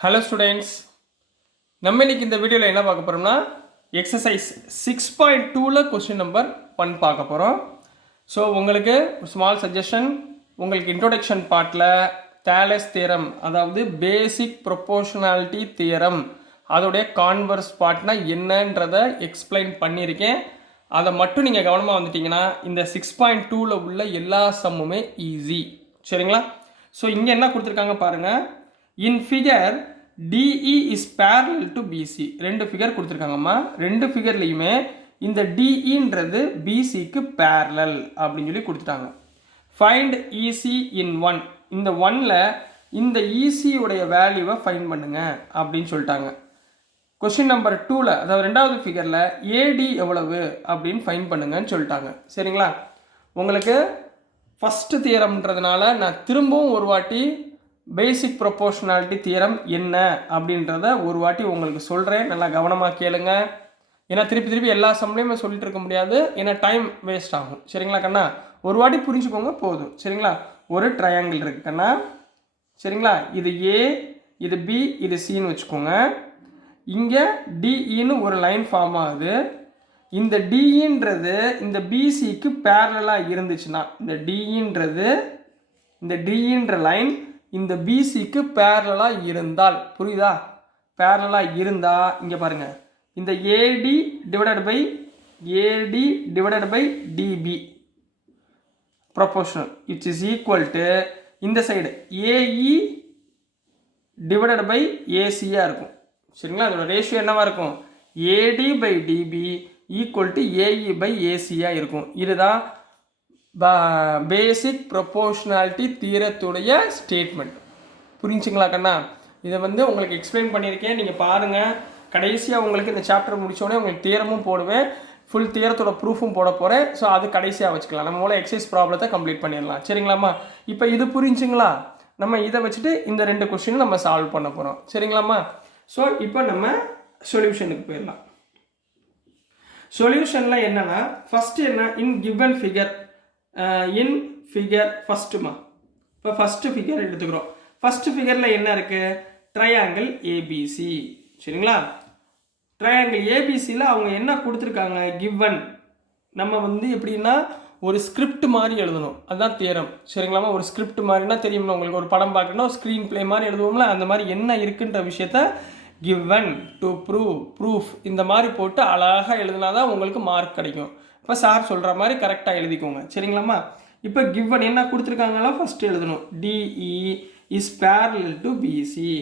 Hello students, நம்ம இன்னைக்கு இந்த வீடியோவில் என்ன பார்க்க போகிறோம்னா எக்ஸசைஸ் 6.2ல் கொஸ்டின் நம்பர் 1 பார்க்க போகிறோம். ஸோ உங்களுக்கு ஸ்மால் சஜஷன், உங்களுக்கு இன்ட்ரோடக்ஷன் பார்ட்டில் தேலஸ் தியரம், அதாவது பேசிக் ப்ரொபோர்ஷனாலிட்டி தியரம், அதோடைய கான்வர்ஸ் பார்ட்னா என்னன்றதை எக்ஸ்பிளைன் பண்ணியிருக்கேன். அதை மட்டும் நீங்கள் கவனமாக வந்துட்டிங்கன்னா இந்த 6.2ல் உள்ள எல்லா சம்முமே ஈஸி. சரிங்களா? ஸோ இங்கே என்ன கொடுத்துருக்காங்க பாருங்கள். In figure DE is parallel to BC. ரெண்டு ஃபிகர் கொடுத்துருக்காங்கம்மா. ரெண்டு ஃபிகர்லையுமே இந்த டிஇன்றது பிசிக்கு parallel அப்படின்னு சொல்லி கொடுத்துட்டாங்க. Find EC in 1. இந்த 1ல் இந்த இசியுடைய வேல்யூவை ஃபைண்ட் பண்ணுங்க அப்படின்னு சொல்லிட்டாங்க. கொஸ்டின் நம்பர் 2ல், அதாவது ரெண்டாவது ஃபிகரில் ஏடி எவ்வளவு அப்படின்னு ஃபைண்ட் பண்ணுங்கன்னு சொல்லிட்டாங்க. சரிங்களா? உங்களுக்கு ஃபஸ்ட்டு தியரம்ன்றதுனால நான் திரும்பவும் ஒரு வாட்டி பேசிக் ப்ரொபோர்ஷனாலிட்டி தியரம் என்ன அப்படின்றத ஒரு வாட்டி உங்களுக்கு சொல்கிறேன். நல்லா கவனமாக கேளுங்க. ஏன்னா திருப்பி எல்லா சம்லையுமே சொல்லிட்டு இருக்க முடியாது, ஏன்னா டைம் வேஸ்ட் ஆகும். சரிங்களா கண்ணா? ஒரு வாட்டி புரிஞ்சுக்கோங்க போதும். சரிங்களா? ஒரு ட்ரையாங்கிள் இருக்கு கண்ணா. சரிங்களா? இது ஏ, இது பி, இது சின்னு வச்சுக்கோங்க. இங்கே டிஇன்னு ஒரு லைன் ஃபார்ம் ஆகுது. இந்த டிஇன்றது இந்த பிசிக்கு பேரலாக இருந்துச்சுன்னா, இந்த டிஇன்ற லைன் இந்த பிசிக்கு பேரலாக இருந்தால், புரியுதா? பேரலாக இருந்தால் இங்கே பாருங்கள், இந்த AD divided by DB proportional it's is equal to இந்த சைடு ஏஇ டிவைடட் பை ஏசியாக இருக்கும். சரிங்களா? அதோட ரேஷியோ என்னவாக இருக்கும்? AD by DB equal to AE by ஏசியாக இருக்கும். இதுதான் பேசிக் ப்ரொபோர்ஷனாலிட்டி தியரத்துடைய ஸ்டேட்மெண்ட். புரிஞ்சுங்களா கண்ணா? இதை உங்களுக்கு எக்ஸ்பிளைன் பண்ணியிருக்கேன். நீங்கள் பாருங்கள். கடைசியாக உங்களுக்கு இந்த சாப்டர் முடித்தோடனே உங்களுக்கு தியரமும் போடுவேன், ஃபுல் தியரத்தோட ப்ரூஃபும் போட போகிறேன். ஸோ அது கடைசியாக வச்சுக்கலாம். நம்ம மூலம் எக்ஸசைஸ் ப்ராப்ளத்தை கம்ப்ளீட் பண்ணிடலாம். சரிங்களாம்மா? இப்போ இது புரிஞ்சுங்களா? நம்ம இதை வச்சுட்டு இந்த ரெண்டு கொஸ்டின் நம்ம சால்வ் பண்ண போகிறோம். சரிங்களாம்மா? ஸோ இப்போ நம்ம சொல்யூஷனுக்கு போயிடலாம். சொல்யூஷனில் என்னென்னா, ஃபஸ்ட்டு என்ன, in given figure, in figure ஃபஸ்ட்டுமா. இப்போ ஃபஸ்ட்டு ஃபிகர் எடுத்துக்கிறோம். ஃபஸ்ட்டு ஃபிகரில் என்ன இருக்குது? Triangle ABC. சரிங்களா? ட்ரையாங்கிள் ஏபிசியில் அவங்க என்ன கொடுத்துருக்காங்க? கிவன். நம்ம எப்படின்னா ஒரு ஸ்கிரிப்ட் மாதிரி எழுதணும், அதுதான் தியரம். சரிங்களாமா? ஒரு ஸ்கிரிப்ட் மாதிரினா தெரியும்ல உங்களுக்கு, ஒரு படம் பார்க்கணும் ஸ்க்ரீன் பிளே மாதிரி எழுதுவோம்ல, அந்த மாதிரி என்ன இருக்குன்ற விஷயத்த கிவன் டு ப்ரூஃப் இந்த மாதிரி போட்டு அழகாக எழுதினா தான் உங்களுக்கு மார்க் கிடைக்கும். இப்போ சார் சொல்கிற மாதிரி கரெக்டாக எழுதிக்கோங்க. சரிங்களாம்மா? இப்போ கிவன் என்ன கொடுத்துருக்காங்களா ஃபஸ்ட்டு எழுதணும். DE is parallel to BC.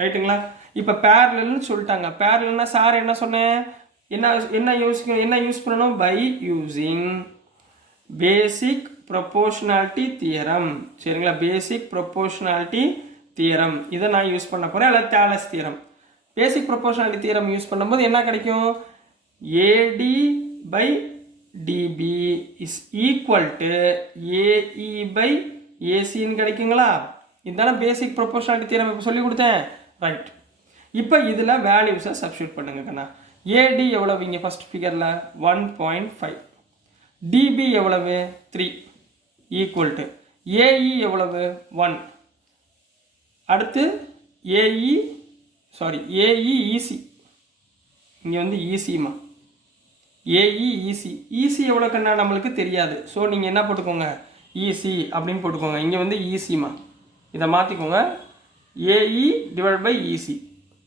ரைட்டுங்களா? இப்போ பேரலல்னு சொல்லிட்டாங்க. பேரலல்னா சார் என்ன சொன்னேன், என்ன யூஸ் பண்ணணும்? By using basic proportionality theorem. சரிங்களா? பேசிக் ப்ரொபோர்ஷனாலிட்டி தியரம் இதை நான் யூஸ் பண்ண போகிறேன், அல்லது Thales theorem. Basic proportionality theorem use பண்ணும்போது என்ன கிடைக்கும்? AD by DB is equal to AE by ஏசின்னு கிடைக்குங்களா? இதுதானே பேசிக் ப்ரொபோர்ஷனாலிட்டி தியரம் இப்போ சொல்லி கொடுத்தேன். ரைட். இப்போ இதில் வேல்யூஸை சப்ஸ்டியூட் பண்ணுங்க கண்ணா. ஏடி எவ்வளவு இங்கே ஃபஸ்ட் ஃபிகரில்? 1.5. டிபி எவ்வளவு? 3 ஈக்குவல் டு ஏஇ எவ்வளவு? 1. அடுத்து ஏஇஇசி, இங்கே ஈசிமா, ஏஇஇசி. ஈசி எவ்வளோ கண்ணா நம்மளுக்கு தெரியாது. ஸோ நீங்கள் என்ன போட்டுக்கோங்க? ஈசி அப்படின்னு போட்டுக்கோங்க. இங்கே ஈசிமா, இதை மாற்றிக்கோங்க. AE divide by EC.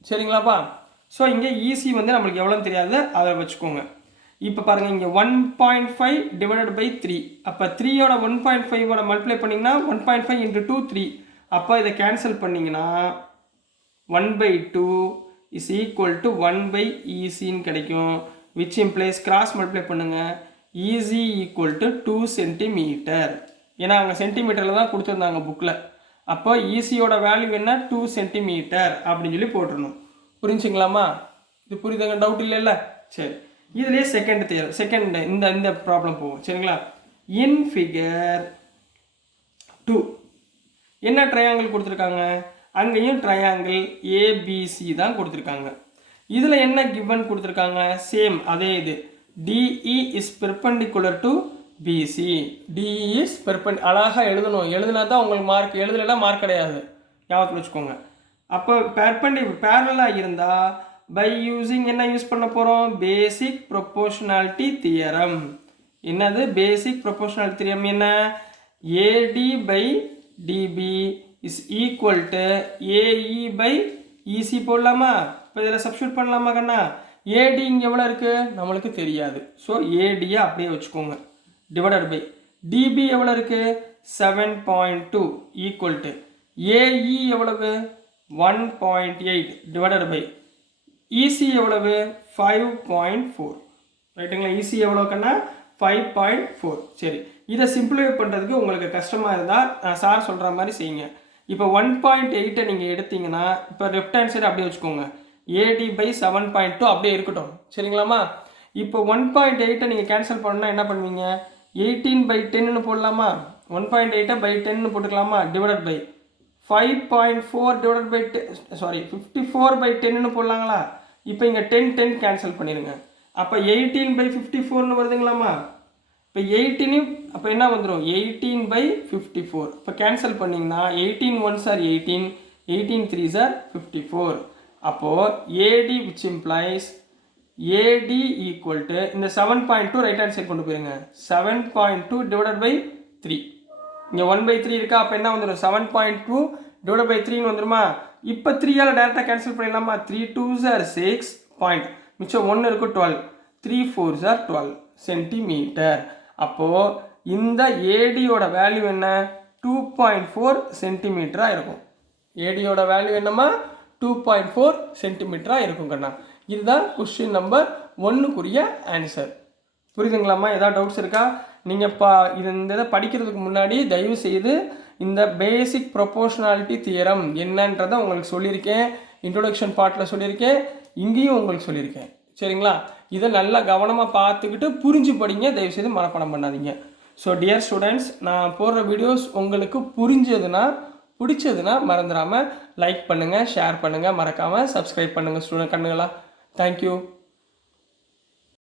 சரிங்களாப்பா? ஸோ இங்கே ஈசி நம்மளுக்கு எவ்வளோன்னு தெரியாது, அதை வச்சுக்கோங்க. இப்போ பாருங்கள், இங்கே 1.5 டிவைடட் பை 3. அப்போ 3யோட 1.5ஓட மல்டிப்ளை பண்ணிங்கன்னா 1.5 × 2 3. அப்போ இதை கேன்சல் பண்ணிங்கன்னா 1/2 இஸ் ஈக்குவல் டு 1 ஈசின்னு கிடைக்கும். விச் இம்ப்ளைஸ் கிராஸ் மல்டிப்ளை பண்ணுங்கள், ஈஸி ஈக்குவல் டு 2 சென்டிமீட்டர். ஏன்னா அங்கே சென்டிமீட்டரில் தான் கொடுத்துருந்தாங்க புக்கில். அப்போ ஈசியோட வேல்யூ என்ன? 2 சென்டிமீட்டர் அப்படின்னு சொல்லி போட்டுருணும். புரிஞ்சுங்களாமா? இது புரியுதுங்க? டவுட் இல்லைல்ல? சரி. இதுலேயே செகண்ட் இந்த ப்ராப்ளம் போகும். சரிங்களா? இன் ஃபிகர் 2 என்ன ட்ரையாங்கிள் கொடுத்துருக்காங்க? அங்கேயும் ட்ரையாங்கிள் ஏபிசி தான் கொடுத்துருக்காங்க. இதில் என்ன கிவன் கொடுத்துருக்காங்க? சேம் அதே இது. DE is perpendicular to BC. DE is perpendicular அழகாக எழுதணும். எழுதுனா தான் உங்களுக்கு மார்க், எழுதலைன்னா மார்க் கிடையாது. ஞாபகத்தில் வச்சுக்கோங்க. அப்போ பேரலாக இருந்தால் பை யூஸிங் என்ன யூஸ் பண்ண போகிறோம்? Basic proportionality theorem. என்னது பேசிக் ப்ரொபோர்ஷனாலிட்டி தியரம்? என்ன? AD by DB is equal to AE by EC போடலாமா? இப்போ இதில் சப்ஸ்டியூட் பண்ணலாமா கண்ணா? ஏடி இங்கே எவ்வளோ இருக்குது நம்மளுக்கு தெரியாது. ஸோ ஏடியை அப்படியே வச்சுக்கோங்க. டிவைடட் பை டிபி எவ்வளோ இருக்குது? 7.2 ஈக்குவல் டு ஏஇ எவ்வளவு? 1.8 டிவைடட் பை இசி எவ்வளவு? 5.4. ரைட்டுங்களா? இசி எவ்வளோ கண்ணா? 5.4. சரி, இதை சிம்பிளிஃபை பண்ணுறதுக்கு உங்களுக்கு கஷ்டமாக இருந்தால் சார் சொல்கிற மாதிரி செய்யுங்க. இப்போ 1.8 நீங்கள் எடுத்தீங்கன்னா இப்போ லெஃப்ட் ஹேண்ட் சைடு அப்படியே வச்சுக்கோங்க. ஏடி பை 7.2 அப்படியே இருக்கட்டும். சரிங்களாம்மா? இப்போ 1.8 நீங்கள் கேன்சல் பண்ணணும்னா என்ன பண்ணுவீங்க? 18/10ன்னு போடலாமா? 1.8 by 10 போட்டுக்கலாமா? டிவைடட் பை 5.4 டிவைடட் பை 54/10ன்னு போடலாங்களா? இப்போ இங்கே 10 கேன்சல் பண்ணிடுங்க. அப்போ 18/54ன்னு வருதுங்களாம்மா? இப்போ 18 அப்போ என்ன வந்துடும்? 18/54. இப்போ கேன்சல் பண்ணிங்கன்னா 18 1s are 18, 18 3s are 54. அப்போது AD which implies AD equal to இந்த 7.2 ரைட் ஹேண்ட் சைட் கொண்டு போயிருங்க. 7.2 டிவைடட் பை 3. இங்கே 1/3 இருக்கா? அப்போ என்ன வந்துடும்? 7.2 டிவைட் பை 3ன்னு வந்துடுமா? இப்போ 3ஆல் டேரெக்டாக கேன்சல் பண்ணிடலாமா? 3 2s are 6 பாயிண்ட், மிச்சம் 1 இருக்கும் 12, 3 4s are 12 சென்டிமீட்டர். அப்போது இந்த ஏடியோட வேல்யூ என்ன? 2.4 சென்டிமீட்டராக இருக்கும். ஏடியோட வேல்யூ என்னம்மா? 2.4 சென்டிமீட்டராக இருக்கும் கண்ணா. இதுதான் கொஸ்டின் நம்பர் 1க்குரிய ஆன்சர். புரியுதுங்களாம்மா? ஏதாவது டவுட்ஸ் இருக்கா? நீங்கள் இந்த இதை படிக்கிறதுக்கு முன்னாடி தயவு செய்து இந்த பேசிக் ப்ரொபோர்ஷனாலிட்டி தியரம் என்னன்றதை உங்களுக்கு சொல்லியிருக்கேன். இன்ட்ரோடக்ஷன் பார்ட்டில் சொல்லியிருக்கேன், இங்கேயும் உங்களுக்கு சொல்லியிருக்கேன். சரிங்களா? இதை நல்லா கவனமாக பார்த்துக்கிட்டு புரிஞ்சு படிங்க. தயவுசெய்து மனப்பாடம் பண்ணாதீங்க. ஸோ டியர் ஸ்டூடெண்ட்ஸ், நான் போடுற வீடியோஸ் உங்களுக்கு புரிஞ்சதுன்னா பிடிச்சதுன்னா மறந்துடாமல் லைக் பண்ணுங்கள், ஷேர் பண்ணுங்கள், மறக்காமல் சப்ஸ்கிரைப் பண்ணுங்கள் ஸ்டூடெண்ட் கண்ணுங்களா. தேங்க்யூ.